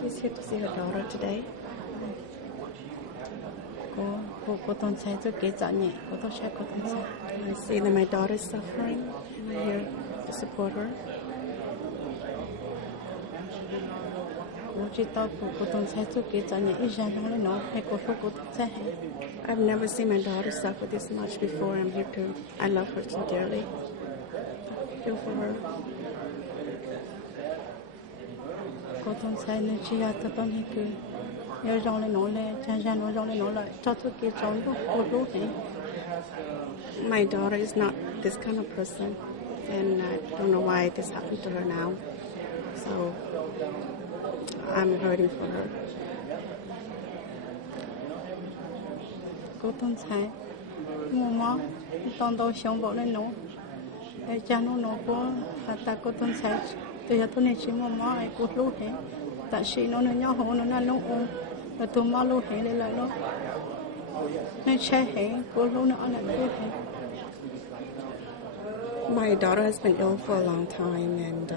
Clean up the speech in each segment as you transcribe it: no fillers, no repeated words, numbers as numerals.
She's here to see her daughter today. I see that my daughter is suffering. I'm here to support her. I've never seen my daughter suffer this much before. I'm here to. I love her so dearly. I feel for her. My daughter is not this kind of person, and I don't know why this happened to her now. So I'm hurting for her. My daughter has been ill for a long time, and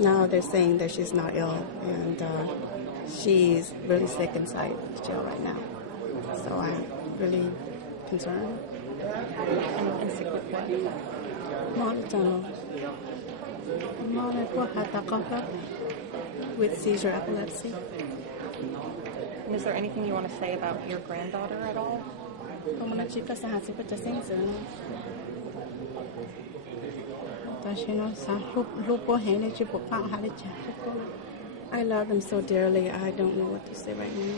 now they're saying that she's not ill, and she's really sick inside the jail right now. So I'm really concerned. And sick with what? With seizure epilepsy. And is there anything you want to say about your granddaughter at all? I love them so dearly. I don't know what to say right now.